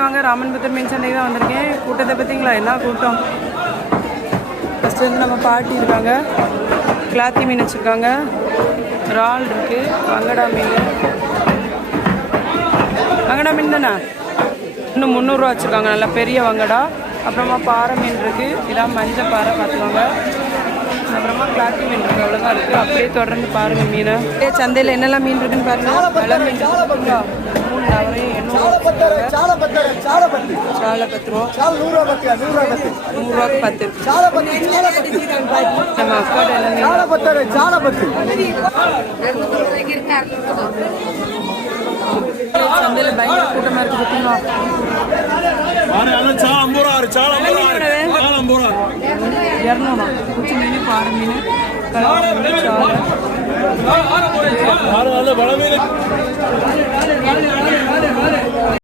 மீன் வாங்க ராமன்புத்தூர் மீன் சந்தைக்கு தான் வந்திருக்கேன். கூட்டத்தை பார்த்தீங்களா, என்ன கூட்டம். ஃபஸ்ட்டு வந்து நம்ம பாட்டி இருக்காங்க, கிளாத்தி மீன் வச்சுருக்காங்க, இறால் இருக்குது, வங்கடா மீன். வங்கடா மீன் தானே, இன்னும் 300 வச்சுருக்காங்க, நல்லா பெரிய வங்கடா. அப்புறமா பாறை மீன் இருக்குது, இதான் மஞ்சள் பாறை பார்த்துக்கோங்க. அப்புறமா கிளாத்தி மீன் இருக்குது, அவ்வளோதான் இருக்குது. அப்படியே தொடர்ந்து பாருங்கள் மீனை. சந்தையில் என்னெல்லாம் மீன் இருக்குன்னு பாருங்கள். வெலை மீன் இருக்குங்களா, 3 நவரையும் 800 சாலை 10 ரூபா, 100ரூவாக்கு 10. நம்ம அக்காட்ட என்ன மீன் சந்தையில் பயங்கர கூட்டமாக இருக்குது பார்த்தீங்களா. 200 குச்சி மீன், பாறை மீன், சாலை.